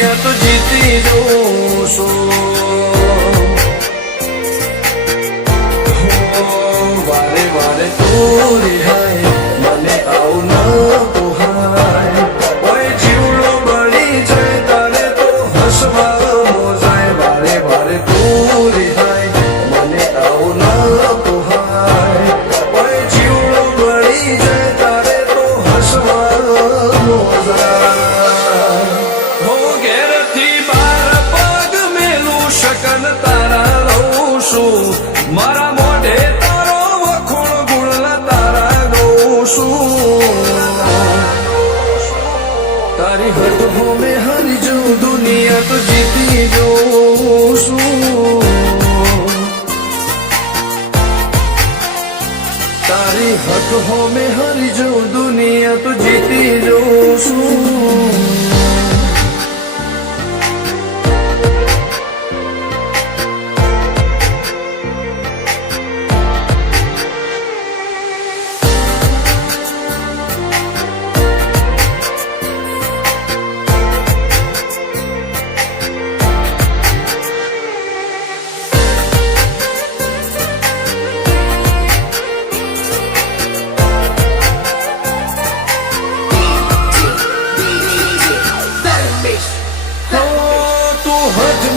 દુનિયા તો જીતી જઉં છું. વારે વારે તું રિહાય મને આવું ન પોહાય. ઓય જીવડો બળી જાય તારે તો હસવા મોજાય. વારે વારે તું રિહાય મને આવું ન પોહાય. ઓય જીવડો બળી જાય તારે તો હસવા મોજાય. હો ઘેરથી બાર પગ મેલું શકન તારા રહું છું. મારા મોઢે તારો વખોણ ગુણલા તારા ગઉં છું. તારી હટ હોમે હરી જઉં દુનિયા તો જીતી જઉં છું. તારી હટ હોમે હરી જઉં દુનિયા તો જીતી જઉં છું.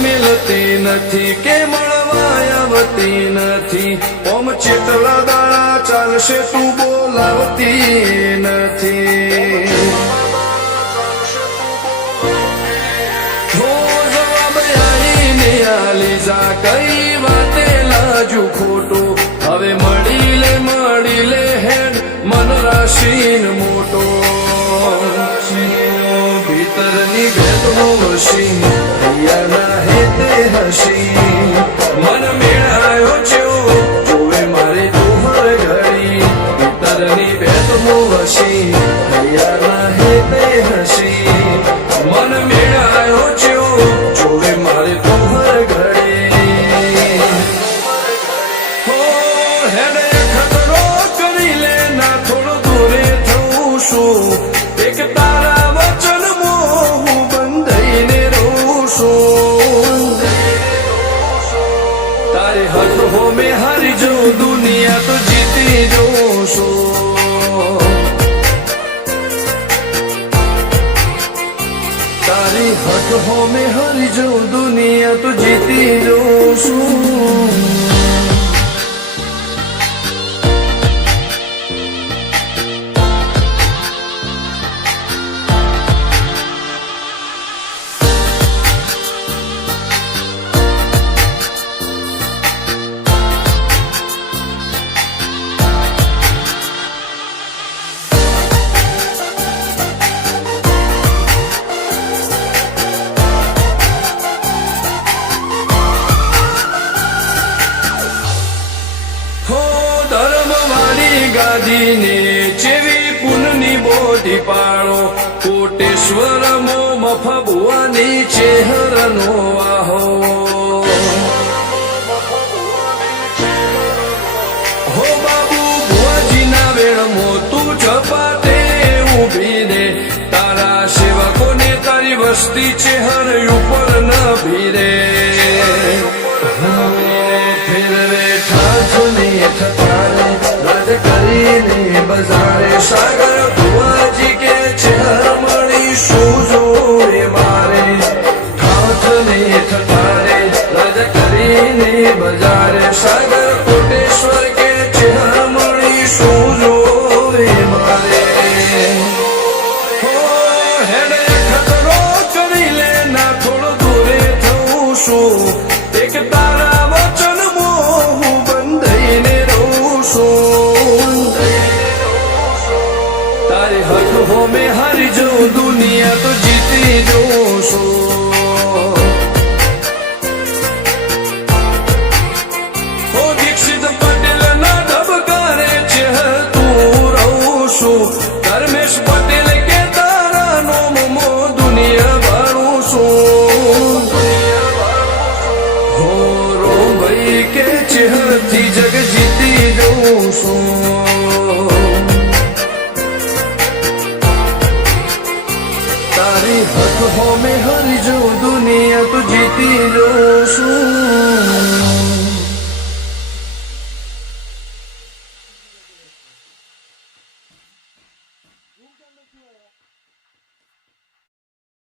મિલતી નથી કે મળવા આવતી નથી. ઓમ ચેટલા દાડા ચાલશે તું બોલાવતી નથી. હો જવાબ આવીને આલી જા કઈ વાતે લાજુ ખોટું. હવે મળી લે હેડ મન રાશીન મોટો. ભીતરની ભેદનો વસી હૈયાના હેતે હસી. મન મેળાયો છો જોવે મારી તુમર ઘડી. ભીતરની ભેદનો વસી હૈયાના હેતે હસી. મન મેળાયો છો જોવે મારી તુમર ઘડી. હો હેડે ખતરો કરી લે ના થોડો દૂરે થઉં છું. એક તારા વચન મોહ બંધાઈને રહું છું. તારી હટ હોમે હારી જઉં દુનિયા તો જીતી જઉં છું. તારી હટ હોમે હારી જઉં દુનિયા તો જીતી જઉં છું. ગાદીને જેવી પુનની બોધી પાડો. કોટેશ્વર મો મફબુવાની ચેહરનો આહો. હો બાબુ ભુવાજીના વેળમો તું ઝપાટે ઊભી રે. તારા સેવકોને તારી વસ્તી ચેહર ઉપર ન ભીરે. ફેરવે ઠાઠને ઠઠારે રાજ કરીને બજારે. સાગર ભુવાજી કે છે હરમણી શું જોડે મારે. ઠાઠને ઠઠારે રાજ કરીને બજારે. સાગર કોટેશ્વર કે છે હરમણી શું જોડે મારે. હો હેડે ખતરો કરી લે ના થોડો દૂરે થઉં છું. એક તારા વચન મોહ બંધાઈને રહું છું. તારી હક હોમે હારી જઉં દુનિયા તો જીતી જઉં છું. હો દીક્ષિત પટેલ ના ધબકારે છે તું રહું છું. ધર્મેશ પટેલ કે તારા નોમો દુનિયા વાળું છું. હો રો ભાઈ કે ચેહરથી જગ જીતી જઉં છું. તારી હક હોમે હરજો દુનિયા તો જીતી જોશું.